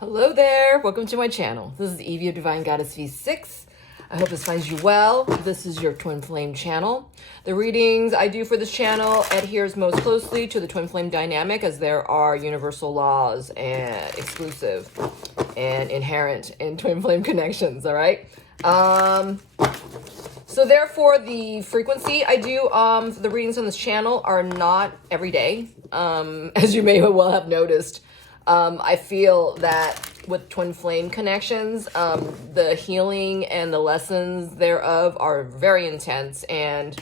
Hello there, welcome to my channel. This is Evie of Divine Goddess V6. I hope this finds you well. This is your twin flame channel. The readings I do for this channel adheres most closely to the twin flame dynamic, as there are universal laws and exclusive and inherent in twin flame connections, all right? So therefore the frequency I do the readings on this channel are not every day, as you may well have noticed. I feel that with twin flame connections, the healing and the lessons thereof are very intense and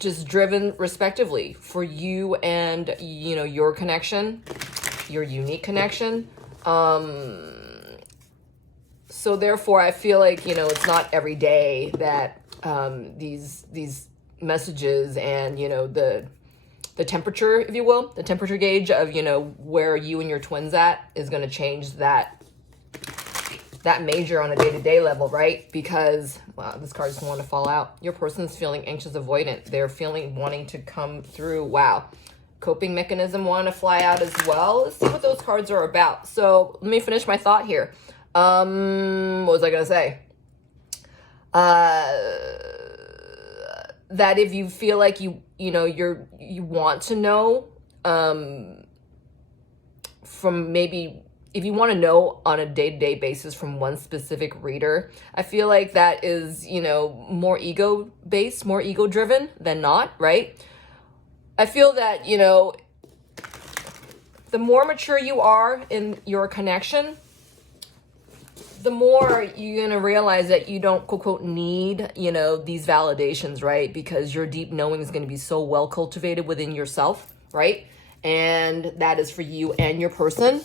just driven respectively for you and, you know, your connection, your unique connection. So therefore I feel like, you know, it's not every day that these messages and, you know, the temperature, if you will, the temperature gauge of, you know, where you and your twins at is going to change that major on a day-to-day level, right? Because, wow, this card doesn't want to fall out. Your person's feeling anxious avoidant. They're feeling wanting to come through. Wow. Coping mechanism want to fly out as well. Let's see what those cards are about. So let me finish my thought here. What was I going to say? That if you feel like you want to know, from maybe, if you want to know on a day-to-day basis from one specific reader, I feel like that is, you know, more ego-based, more ego-driven than not, right? I feel that, you know, the more mature you are in your connection, the more you're going to realize that you don't, quote, quote, need, you know, these validations, right? Because your deep knowing is going to be so well cultivated within yourself, right? And that is for you and your person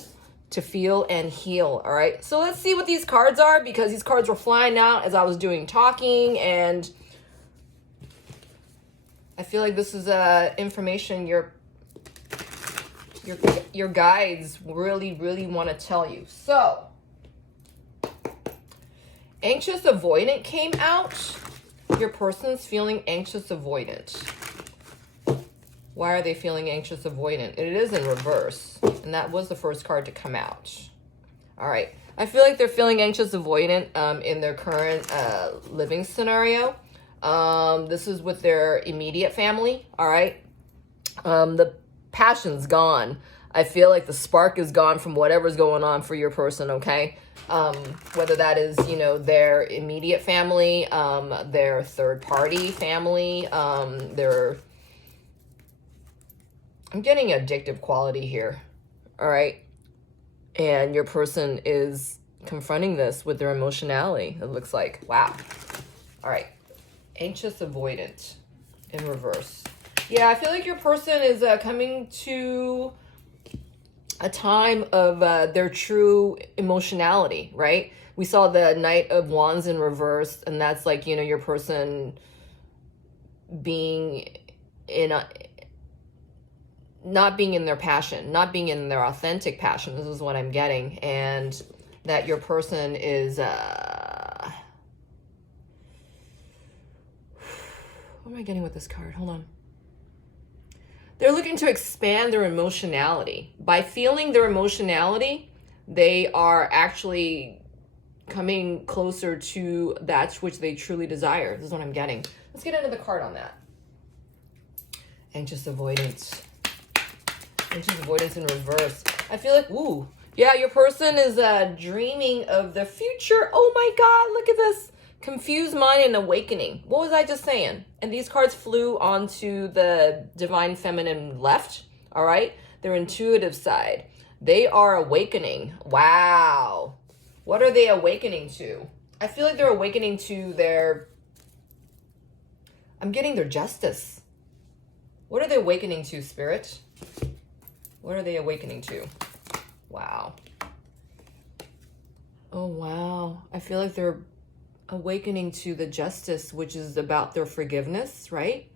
to feel and heal, all right? So let's see what these cards are, because these cards were flying out as I was doing talking, and I feel like this is information your guides really want to tell you. So anxious avoidant came out. Your person's feeling anxious avoidant. Why are they feeling anxious avoidant? It is in reverse, and that was the first card to come out. All right. I feel like they're feeling anxious avoidant in their current living scenario. This is with their immediate family. All right. The passion's gone. I feel like the spark is gone from whatever's going on for your person, okay? Whether that is, you know, their immediate family, their third-party family, I'm getting addictive quality here, all right? And your person is confronting this with their emotionality, it looks like. Wow. All right. Anxious avoidant in reverse. Yeah, I feel like your person is coming to a time of their true emotionality, right? We saw the Knight of Wands in reverse, and that's like, you know, your person being not being in their passion, not being in their authentic passion. This is what I'm getting. And that your person is, what am I getting with this card? Hold on. They're looking to expand their emotionality. By feeling their emotionality, they are actually coming closer to that which they truly desire. This is what I'm getting. Let's get into the card on that. Anxious avoidance. Anxious avoidance in reverse. I feel like, ooh, yeah, your person is dreaming of the future. Oh my God, look at this. Confused mind and awakening. What was I just saying? And these cards flew onto the divine feminine left, all right? Their intuitive side. They are awakening. Wow. What are they awakening to? I feel like they're awakening to their, I'm getting their justice. What are they awakening to, Spirit? What are they awakening to? Wow. Oh, wow. I feel like they're awakening to the justice, which is about their forgiveness, right?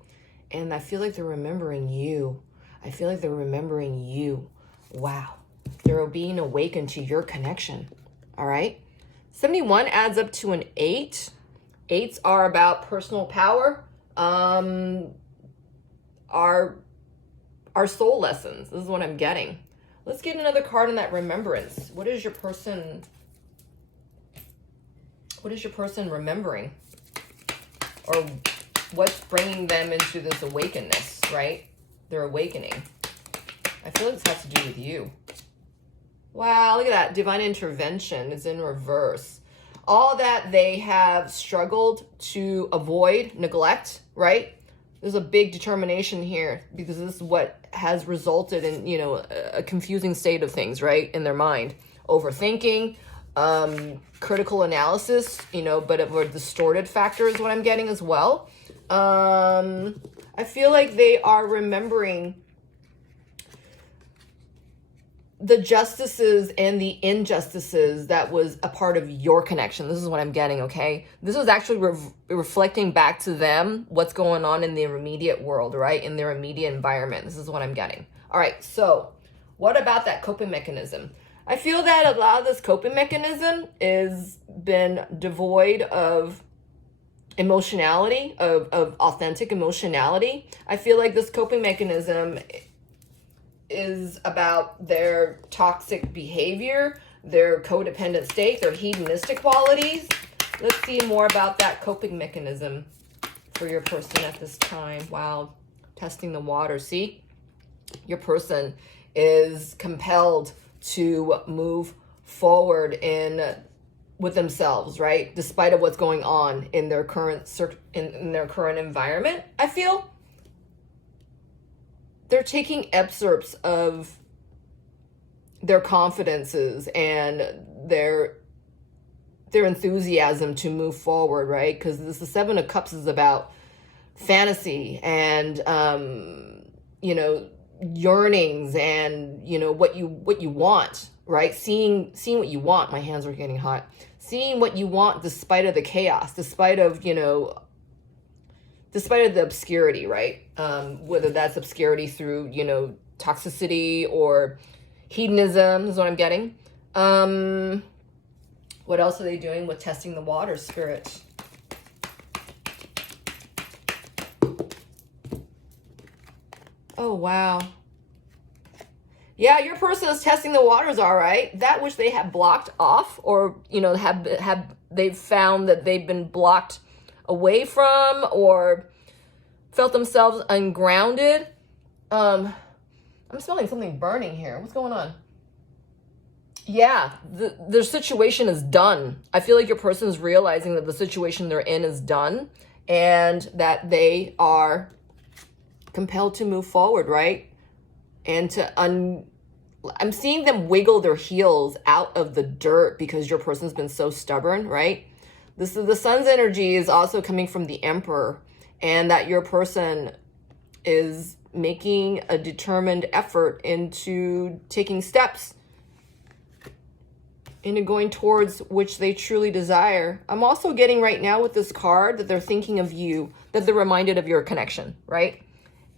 And I feel like they're remembering you. I feel like they're remembering you. Wow. They're being awakened to your connection. All right. 71 adds up to an 8. 8s are about personal power. Our soul lessons. This is what I'm getting. Let's get another card on that remembrance. What is your person remembering? Or what's bringing them into this awakeness, right? They're awakening. I feel like this has to do with you. Wow, look at that. Divine intervention is in reverse. All that they have struggled to avoid, neglect, right? There's a big determination here because this is what has resulted in, you know, a confusing state of things, right? In their mind. Overthinking, critical analysis, you know, but of a distorted factor is what I'm getting as well. I feel like they are remembering the justices and the injustices that was a part of your connection. This is what I'm getting, okay? This is actually reflecting back to them what's going on in their immediate world, right? In their immediate environment. This is what I'm getting. All right, so what about that coping mechanism? I feel that a lot of this coping mechanism is been devoid of emotionality, of authentic emotionality. I feel like this coping mechanism is about their toxic behavior, their codependent state, their hedonistic qualities. Let's see more about that coping mechanism for your person at this time. Wow, testing the water. See, your person is compelled to move forward with themselves, right? Despite of what's going on in their current in their current environment. I feel they're taking excerpts of their confidences and their enthusiasm to move forward, right? Because the Seven of Cups is about fantasy and you know, yearnings and, you know, what you want, right? Seeing what you want. My hands are getting hot. Seeing what you want despite of the chaos, despite of, you know, despite of the obscurity, right? Whether that's obscurity through, you know, toxicity or hedonism is what I'm getting. What else are they doing with testing the water, Spirit? Oh, wow. Yeah, your person is testing the waters, all right. That which they have blocked off or, you know, they've found that they've been blocked away from or felt themselves ungrounded. I'm smelling something burning here. What's going on? Yeah, their situation is done. I feel like your person is realizing that the situation they're in is done and that they are compelled to move forward, right? And I'm seeing them wiggle their heels out of the dirt because your person's been so stubborn, right? This is the Sun's energy is also coming from the Emperor, and that your person is making a determined effort into taking steps into going towards which they truly desire. I'm also getting right now with this card that they're thinking of you, that they're reminded of your connection, right?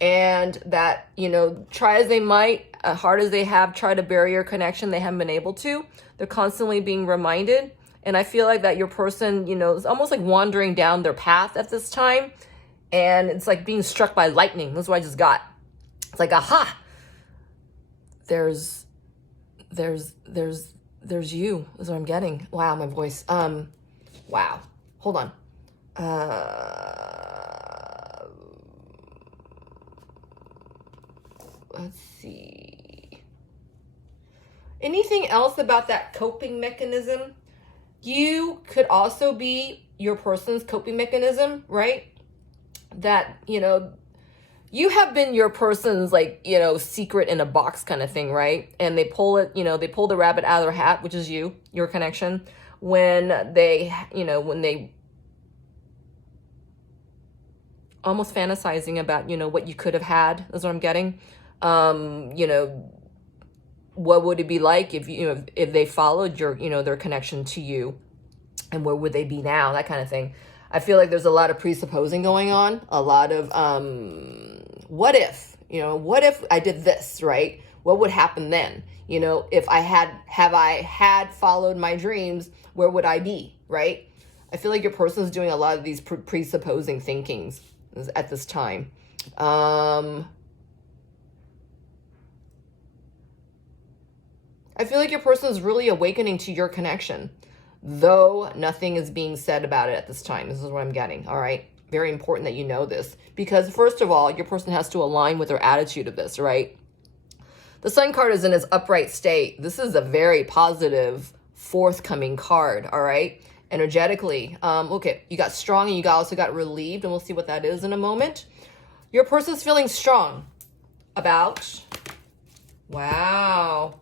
And that, you know, try as they might, hard as they have tried to bury your connection, they haven't been able to. They're constantly being reminded. And I feel like that your person, you know, is almost like wandering down their path at this time. And it's like being struck by lightning. That's what I just got. It's like, aha, there's you, is what I'm getting. Wow, my voice. Wow. Hold on. Let's see. Anything else about that coping mechanism? You could also be your person's coping mechanism, right? That, you know, you have been your person's, like, you know, secret in a box kind of thing, right? And they pull it, you know, they pull the rabbit out of their hat, which is you, your connection, when they, you know, when they almost fantasizing about, you know, what you could have had, is what I'm getting. You know, what would it be like if, you know, if they followed your, you know, their connection to you, and where would they be now? That kind of thing. I feel like there's a lot of presupposing going on, a lot of, what if, you know, what if I did this, right? What would happen then? You know, if I had followed my dreams, where would I be, right? I feel like your person's doing a lot of these presupposing thinkings at this time. I feel like your person is really awakening to your connection, though nothing is being said about it at this time. This is what I'm getting, all right? Very important that you know this, because first of all, your person has to align with their attitude of this, right? The Sun card is in its upright state. This is a very positive, forthcoming card, all right? Energetically, okay, you got strong and you also got relieved, and we'll see what that is in a moment. Your person's feeling strong about, wow,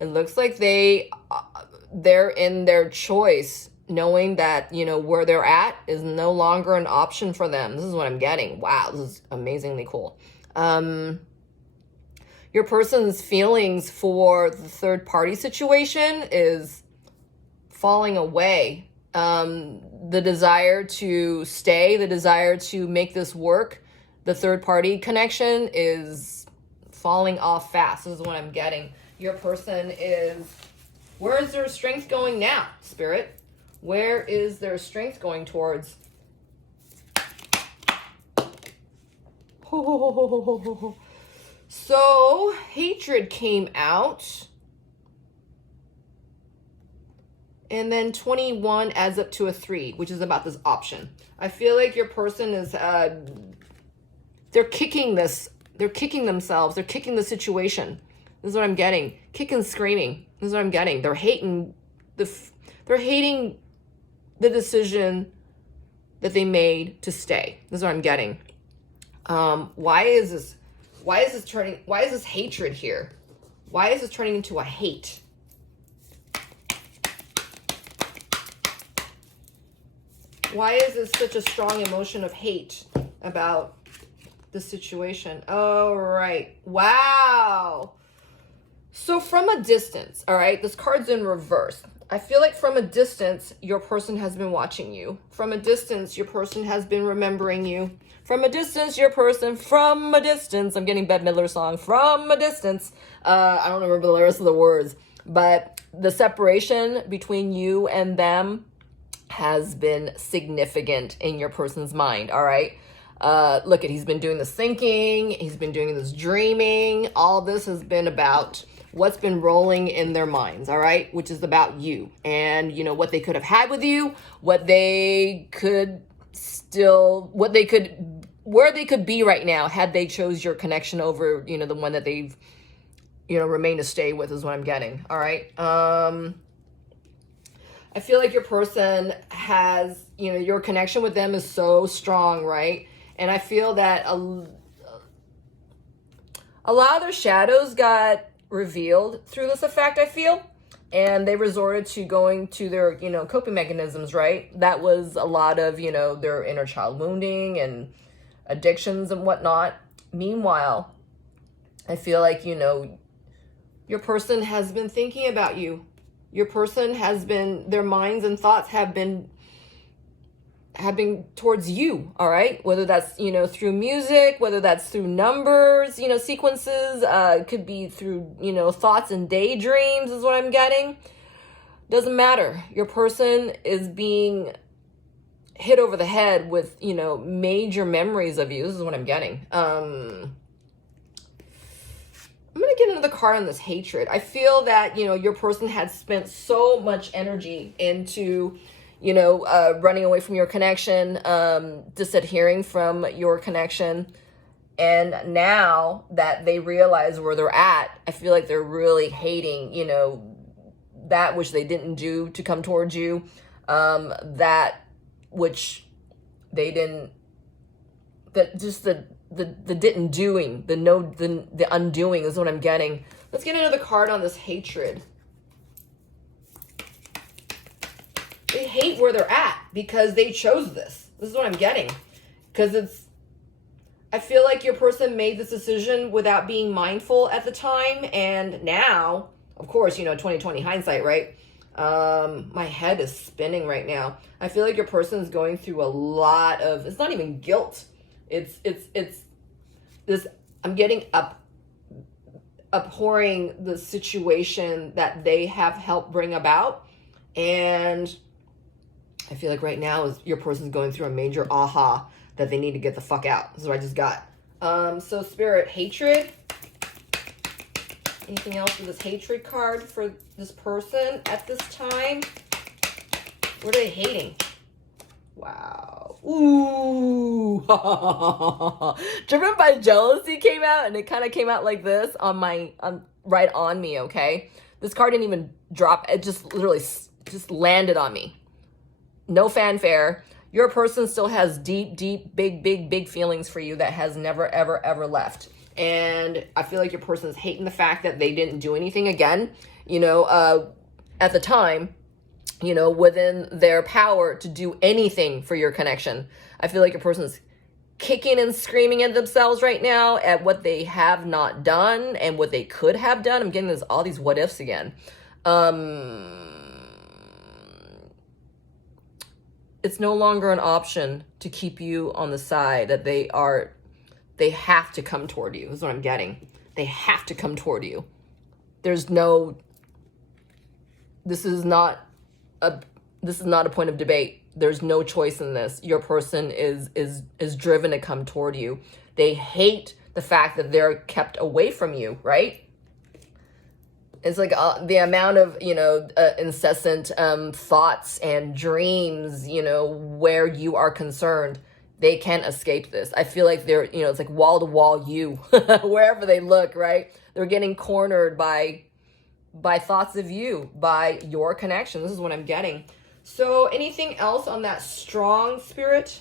it looks like they're in their choice, knowing that, you know, where they're at is no longer an option for them. This is what I'm getting. Wow, this is amazingly cool. Your person's feelings for the third party situation is falling away. The desire to stay, the desire to make this work, the third party connection is falling off fast. This is what I'm getting. Your person is, where is their strength going now, Spirit? Where is their strength going towards? So, hatred came out. And then 21 adds up to a 3, which is about this option. I feel like your person is, they're kicking this. They're kicking themselves. They're kicking the situation. This is what I'm getting. Kicking, screaming. This is what I'm getting. They're hating they're hating the decision that they made to stay. This is what I'm getting. Why is this hatred here? Why is this turning into a hate? Why is this such a strong emotion of hate about the situation? All right. Wow. So from a distance, all right, this card's in reverse. I feel like from a distance, your person has been watching you. From a distance, your person has been remembering you. From a distance, your person, from a distance, I'm getting Bette Midler song, from a distance. I don't remember the rest of the words, but the separation between you and them has been significant in your person's mind, all right? Look, he's been doing this thinking, he's been doing this dreaming. All this has been about what's been rolling in their minds, all right? Which is about you and, you know, what they could have had with you, where they could be right now had they chose your connection over, you know, the one that they've, you know, remained to stay with is what I'm getting, all right? I feel like your person has, you know, your connection with them is so strong, right? And I feel that a lot of their shadows got revealed through this effect, I feel. And they resorted to going to their, you know, coping mechanisms, right? That was a lot of, you know, their inner child wounding and addictions and whatnot. Meanwhile, I feel like, you know, your person has been thinking about you. Your person has been, their minds and thoughts have been towards you, all right? Whether that's, you know, through music, whether that's through numbers, you know, sequences, it could be through, you know, thoughts and daydreams is what I'm getting. Doesn't matter. Your person is being hit over the head with, you know, major memories of you. This is what I'm getting. I'm going to get another card on this hatred. I feel that, you know, your person had spent so much energy into, you know, running away from your connection, disadhering from your connection. And now that they realize where they're at, I feel like they're really hating, you know, that which they didn't do to come towards you, that which they didn't, that just the didn't doing, the undoing is what I'm getting. Let's get another card on this hatred. They hate where they're at because they chose this. This is what I'm getting. Because I feel like your person made this decision without being mindful at the time. And now, of course, you know, 2020 hindsight, right? My head is spinning right now. I feel like your person's going through a lot of, it's not even guilt. It's this, I'm getting abhorring the situation that they have helped bring about. And I feel like right now is your person's going through a major aha that they need to get the fuck out. This is what I just got. So Spirit, hatred Anything else with this hatred card for this person at this time? What are they hating? Wow. Ooh. Driven by jealousy came out, and it kind of came out like this on my, right on me, okay? This card didn't even drop. It just literally just landed on me. No fanfare. Your person still has deep, deep, big feelings for you that has never, ever left. And I feel like your person is hating the fact that they didn't do anything again, you know, at the time, you know, within their power to do anything for your connection. I feel like your person's kicking and screaming at themselves right now at what they have not done and what they could have done. I'm getting all these what ifs again. It's no longer an option to keep you on the side that they have to come toward you. This is what I'm getting. They have to come toward you. This is not a point of debate. There's no choice in this. Your person is driven to come toward you. They hate the fact that they're kept away from you, right? It's like the amount of, you know, incessant thoughts and dreams, you know, where you are concerned. They can't escape this. I feel like they're, you know, it's like wall to wall you, wherever they look, right? They're getting cornered by thoughts of you, by your connection. This is what I'm getting. So anything else on that strong spirit?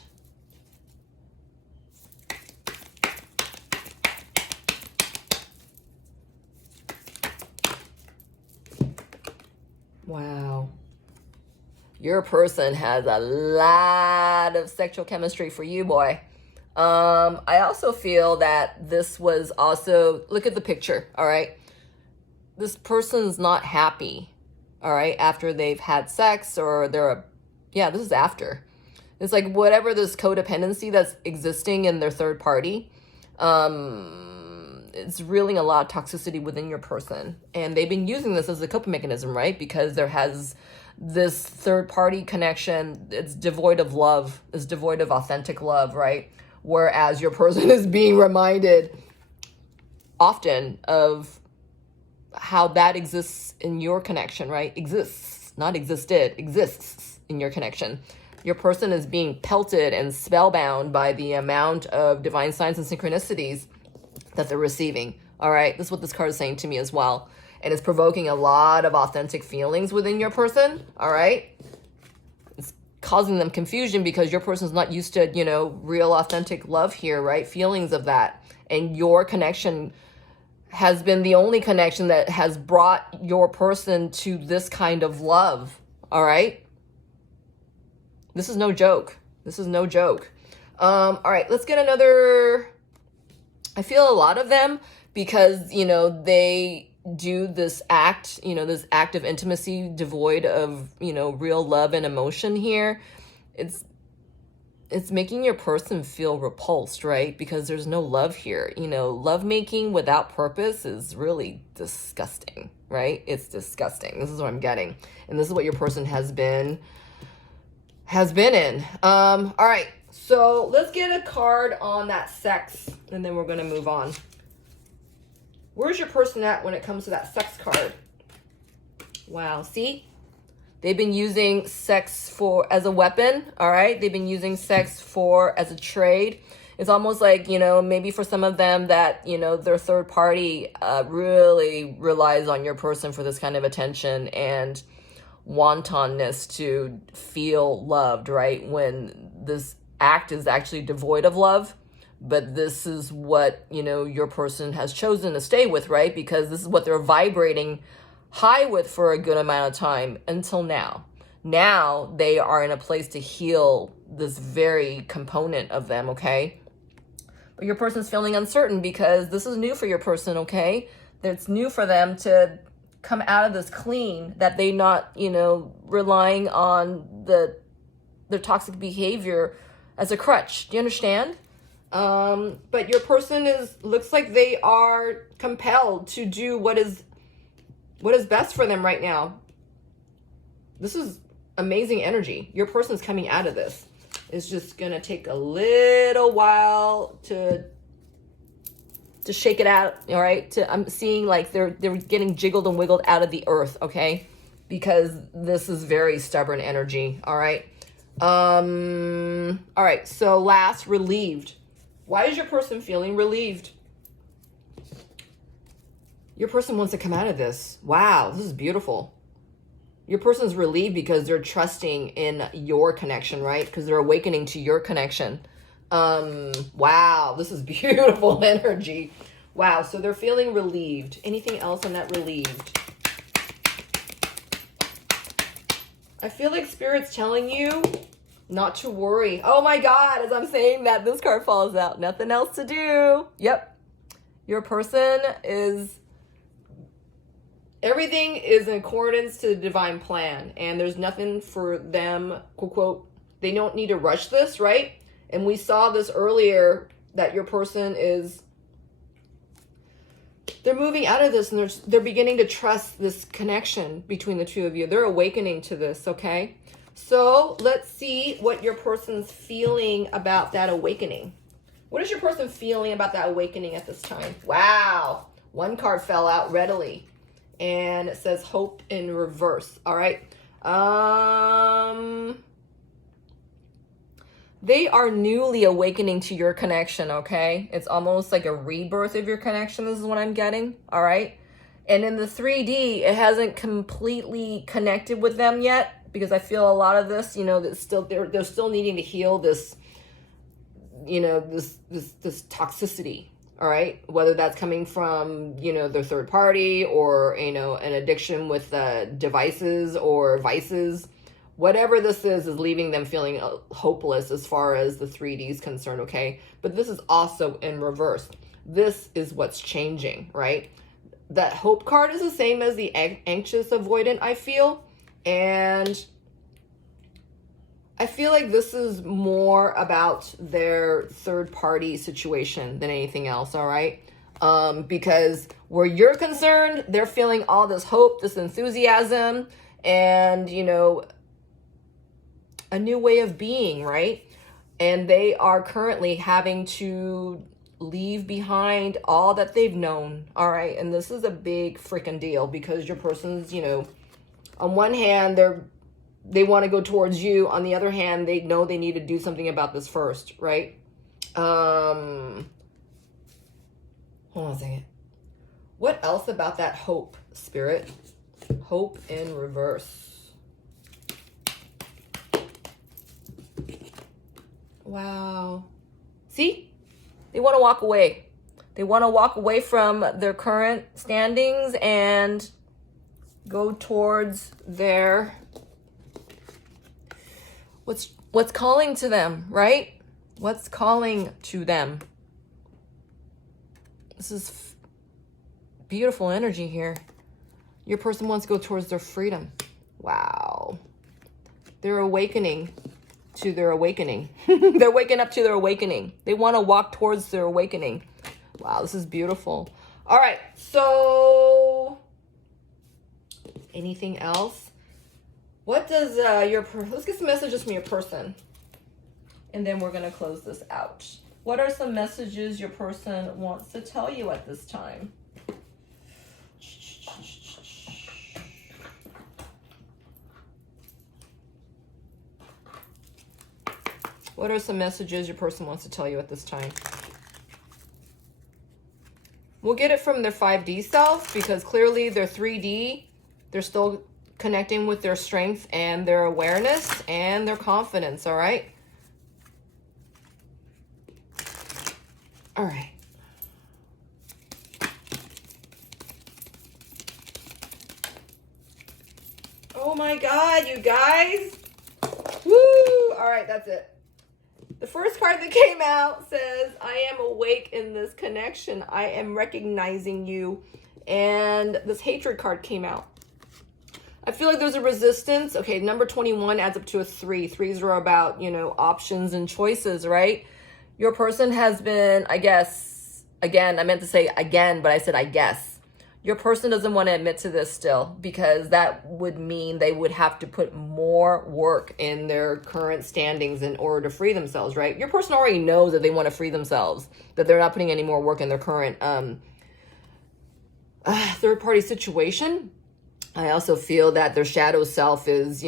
Wow. Your person has a lot of sexual chemistry for you, boy. I also feel that this was also, look at the picture, all right? This person's not happy, all right, after they've had sex or this is after. It's like whatever this codependency that's existing in their third party, it's reeling a lot of toxicity within your person. And they've been using this as a coping mechanism, right? Because there has this third party connection. It's devoid of love. It's devoid of authentic love, right? Whereas your person is being reminded often of how that exists in your connection, right? Exists, not existed, exists in your connection. Your person is being pelted and spellbound by the amount of divine signs and synchronicities that they're receiving. All right, this is what this card is saying to me as well. And it's provoking a lot of authentic feelings within your person. All right, it's causing them confusion because your person's not used to, you know, real authentic love here, right? Feelings of that. And your connection has been the only connection that has brought your person to this kind of love. All right, this is no joke. This is no joke. All right, let's get another. I feel a lot of them because, you know, they do this act, you know, this act of intimacy devoid of, you know, real love and emotion here. It's making your person feel repulsed, right? Because there's no love here. You know, love making without purpose is really disgusting, right? It's disgusting. This is what I'm getting. And this is what your person has been in. All right. So let's get a card on that sex, and then we're going to move on. Where's your person at when it comes to that sex card? Wow. See? They've been using sex as a weapon, all right? They've been using sex as a trade. It's almost like, you know, maybe for some of them that, you know, their third party really relies on your person for this kind of attention and wantonness to feel loved, right? When this act is actually devoid of love, but this is what, you know, your person has chosen to stay with, right? Because this is what they're vibrating high with for a good amount of time until now. Now they are in a place to heal this very component of them, okay? But your person's feeling uncertain because this is new for your person, okay? It's new for them to come out of this clean, that they not, you know, relying on their toxic behavior as a crutch. Do you understand? But your person looks like they are compelled to do what is best for them right now. This is amazing energy. Your person's coming out of this. It's just going to take a little while to to shake it out, all right? I'm seeing like they're getting jiggled and wiggled out of the earth, okay? Because this is very stubborn energy, all right? All right, so last, relieved. Why is your person feeling relieved? Your person wants to come out of this. Wow, this is beautiful. Your person's relieved because they're trusting in your connection, right? Because they're awakening to your connection. Wow, this is beautiful energy. Wow, so they're feeling relieved. Anything else on that relieved? I feel like Spirit's telling you not to worry. Oh my God, as I'm saying that, this card falls out. Nothing else to do. Yep. Your person is, everything is in accordance to the divine plan. And there's nothing for them, quote, quote, they don't need to rush this, right? And we saw this earlier, that your person is, they're moving out of this and they're beginning to trust this connection between the two of you. They're awakening to this, okay? So let's see what your person's feeling about that awakening. What is your person feeling about that awakening at this time? Wow. One card fell out readily. And it says hope in reverse. All right. They are newly awakening to your connection, okay? It's almost like a rebirth of your connection. This is what I'm getting, all right? And in the 3D, it hasn't completely connected with them yet, because I feel a lot of this, you know, that still they're still needing to heal this, you know, this toxicity, all right? Whether that's coming from, you know, their third party, or, you know, an addiction with devices or vices. Whatever this is leaving them feeling hopeless as far as the 3D is concerned, okay? But this is also in reverse. This is what's changing, right? That hope card is the same as the anxious avoidant, I feel. And I feel like this is more about their third party situation than anything else, all right? Because where you're concerned, they're feeling all this hope, this enthusiasm, and, you know, a new way of being, right? And they are currently having to leave behind all that they've known, all right? And this is a big freaking deal, because your person's, you know, on one hand, they want to go towards you. On the other hand, they know they need to do something about this first, right? Hold on a second. What else about that hope, Spirit? Hope in reverse. Wow. See? They want to walk away. They want to walk away from their current standings and go towards their what's calling to them, right? What's calling to them? This is beautiful energy here. Your person wants to go towards their freedom. Wow. They're awakening to their awakening. They're waking up to their awakening. They want to walk towards their awakening. Wow, this is beautiful. All right, so anything else? What does let's get some messages from your person, and then we're going to close this out. What are some messages your person wants to tell you at this time? What are some messages your person wants to tell you at this time? We'll get it from their 5D self, because clearly their 3D, they're still connecting with their strength and their awareness and their confidence, all right? All right. Oh my God, you guys. Woo! All right, that's it. The first card that came out says, I am awake in this connection. I am recognizing you. And this hatred card came out. I feel like there's a resistance. Okay, number 21 adds up to a 3. 3s are about, you know, options and choices, right? Your person has been, I guess, again, I meant to say again, but I said I guess. Your person doesn't want to admit to this still, because that would mean they would have to put more work in their current standings in order to free themselves, right? Your person already knows that they want to free themselves, that they're not putting any more work in their current third-party situation. I also feel that their shadow self is,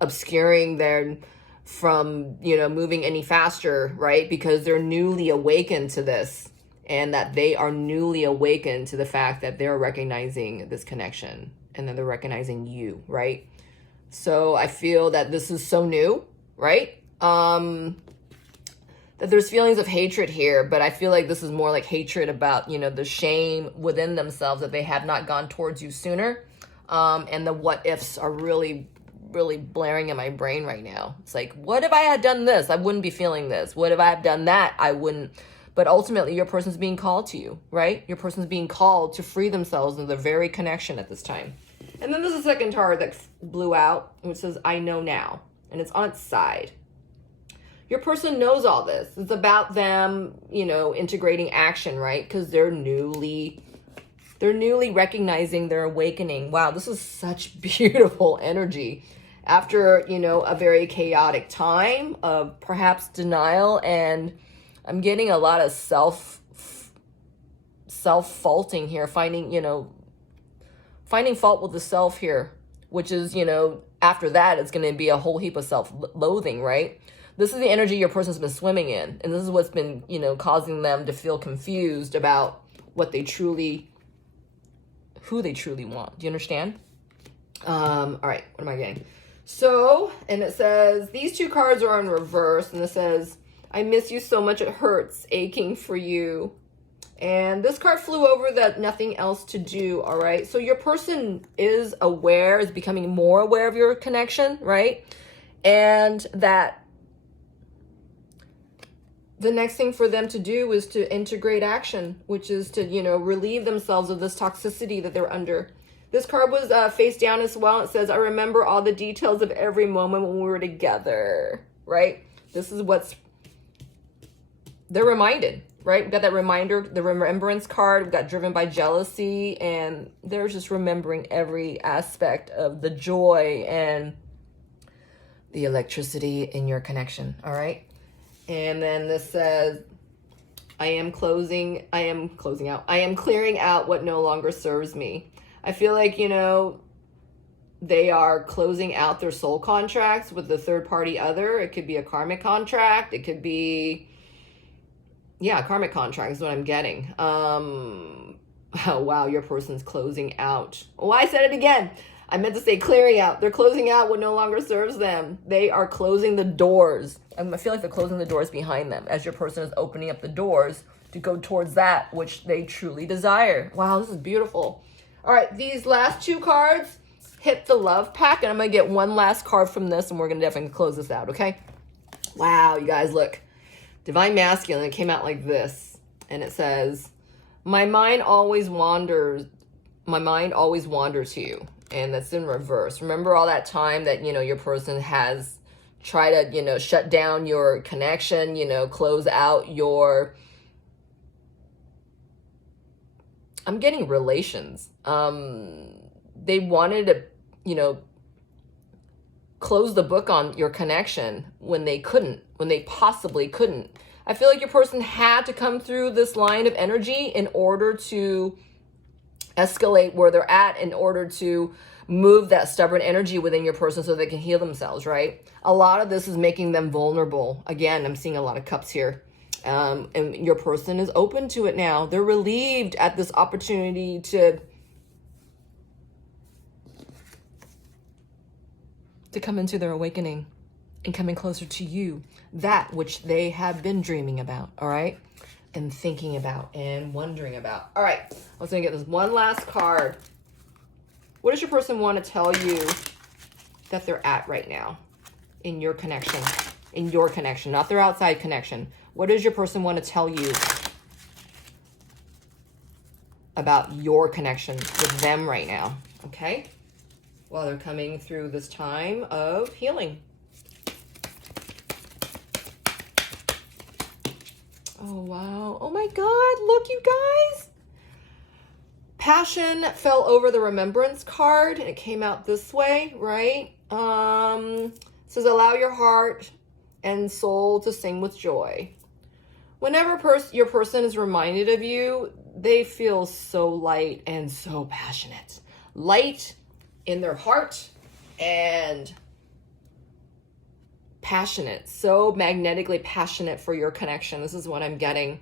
obscuring their from, moving any faster, right? Because they're newly awakened to this, and that they are newly awakened to the fact that they're recognizing this connection, and then they're recognizing you, right? So I feel that this is so new, right? That there's feelings of hatred here, but I feel like this is more like hatred about, the shame within themselves that they have not gone towards you sooner. And the what ifs are really, really blaring in my brain right now. It's like, what if I had done this? I wouldn't be feeling this. What if I had done that? I wouldn't. But ultimately, your person's being called to you, right? Your person's being called to free themselves of the very connection at this time. And then there's a second card that blew out, which says, I know now. And it's on its side. Your person knows all this. It's about them, integrating action, right? Because they're newly recognizing their awakening. Wow, this is such beautiful energy. After, a very chaotic time of perhaps denial, and I'm getting a lot of self-faulting here, finding fault with the self here, which is, after that, it's going to be a whole heap of self-loathing, right? This is the energy your person's been swimming in. And this is what's been, causing them to feel confused about who they truly want. Do you understand? All right, what am I getting? So, and it says, these two cards are in reverse, and it says, I miss you so much, it hurts, aching for you. And this card flew over that nothing else to do, all right? So your person is aware, is becoming more aware of your connection, right? And that the next thing for them to do is to integrate action, which is to, relieve themselves of this toxicity that they're under. This card was face down as well. It says, I remember all the details of every moment when we were together, right? This is what's, they're reminded, right? We've got that reminder, the remembrance card. We've got driven by jealousy, and they're just remembering every aspect of the joy and the electricity in your connection, all right? And then this says, I am clearing out what no longer serves me. I feel like, they are closing out their soul contracts with the third party other. It could be a karmic contract. It could be, a karmic contract is what I'm getting. Oh, wow, your person's closing out. Oh, I said it again. I meant to say clearing out. They're closing out what no longer serves them. They are closing the doors. I feel like they're closing the doors behind them as your person is opening up the doors to go towards that which they truly desire. Wow, this is beautiful. All right, these last two cards hit the love pack, and I'm going to get one last card from this, and we're going to definitely close this out, okay? Wow, you guys, look. Divine Masculine, it came out like this, and it says, my mind always wanders to you. And that's in reverse. Remember all that time that, your person has tried to, shut down your connection, close out your, I'm getting relations. They wanted to, close the book on your connection when they possibly couldn't. I feel like your person had to come through this line of energy in order to escalate where they're at, in order to move that stubborn energy within your person so they can heal themselves, right? A lot of this is making them vulnerable. Again, I'm seeing a lot of cups here. And your person is open to it now. They're relieved at this opportunity to come into their awakening and coming closer to you, that which they have been dreaming about, all right? And thinking about and wondering about. All right, I was gonna get this one last card. What does your person want to tell you that they're at right now in your connection? In your connection, not their outside connection. What does your person want to tell you about your connection with them right now? Okay? Well, they're coming through this time of healing. Oh, wow. Oh, my God. Look, you guys. Passion fell over the remembrance card, and it came out this way, right? Says, allow your heart and soul to sing with joy. Whenever your person is reminded of you, they feel so light and so passionate. Light in their heart and passionate, so magnetically passionate for your connection. This is what I'm getting.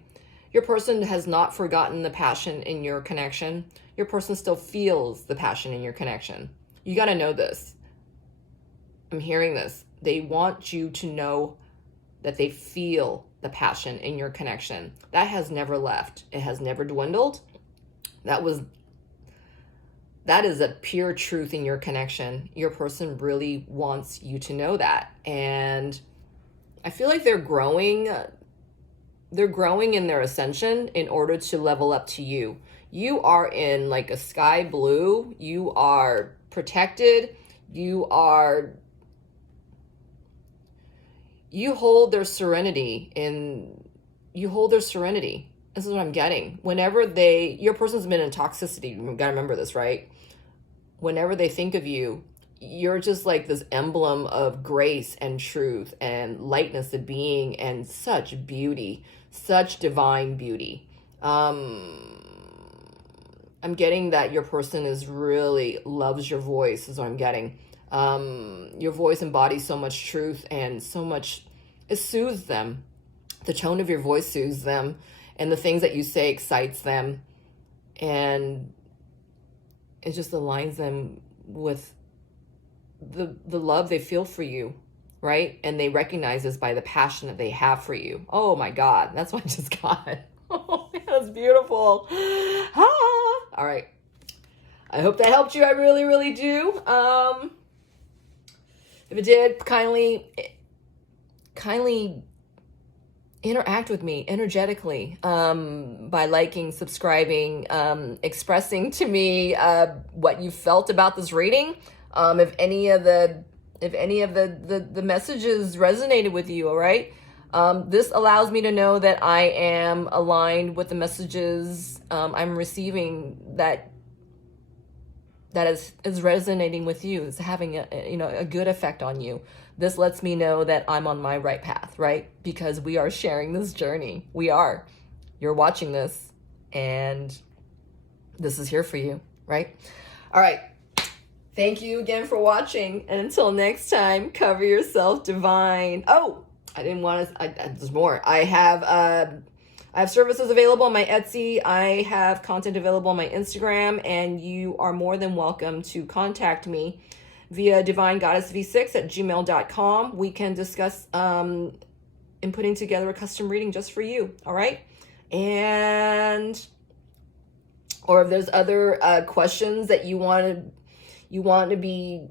Your person has not forgotten the passion in your connection. Your person still feels the passion in your connection. You got to know this. I'm hearing this. They want you to know that they feel the passion in your connection. That has never left. It has never dwindled. That is a pure truth in your connection. Your person really wants you to know that. And I feel like they're growing in their ascension in order to level up to you. You are in like a sky blue. You are protected. You hold their serenity This is what I'm getting. Whenever your person's been in toxicity, you gotta remember this, right? Whenever they think of you, you're just like this emblem of grace and truth and lightness of being and such beauty, such divine beauty. I'm getting that your person loves your voice, is what I'm getting. Your voice embodies so much truth and so much, it soothes them. The tone of your voice soothes them, and the things that you say excites them, and it just aligns them with the love they feel for you, right? And they recognize this by the passion that they have for you. Oh my God, that's what I just got. Oh, that's beautiful. Ah. All right. I hope that helped you. I really, really do. If it did, kindly interact with me energetically by liking, subscribing, expressing to me what you felt about this reading. If any of the messages resonated with you, all right? This allows me to know that I am aligned with the messages I'm receiving, that is resonating with you, is having a good effect on you. This lets me know that I'm on my right path, right? Because we are sharing this journey. You're watching this, and this is here for you, right? All right. Thank you again for watching. And until next time, cover yourself divine. Oh, there's more. I have services available on my Etsy. I have content available on my Instagram, and you are more than welcome to contact me via divinegoddessv6@gmail.com. We can discuss in putting together a custom reading just for you. All right. Or if there's other questions that you want to be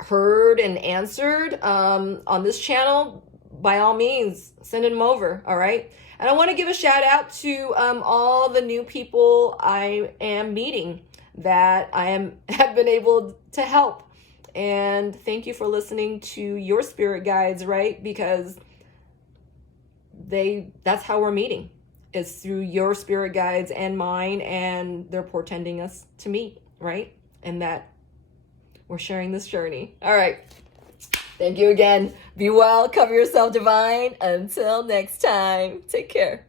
heard and answered on this channel, by all means, send them over. All right. And I want to give a shout out to all the new people I am meeting that have been able to help. And thank you for listening to your spirit guides, right? Because that's how we're meeting. It's through your spirit guides and mine, and they're portending us to meet, right? And that we're sharing this journey. All right. Thank you again. Be well. Cover yourself divine. Until next time. Take care.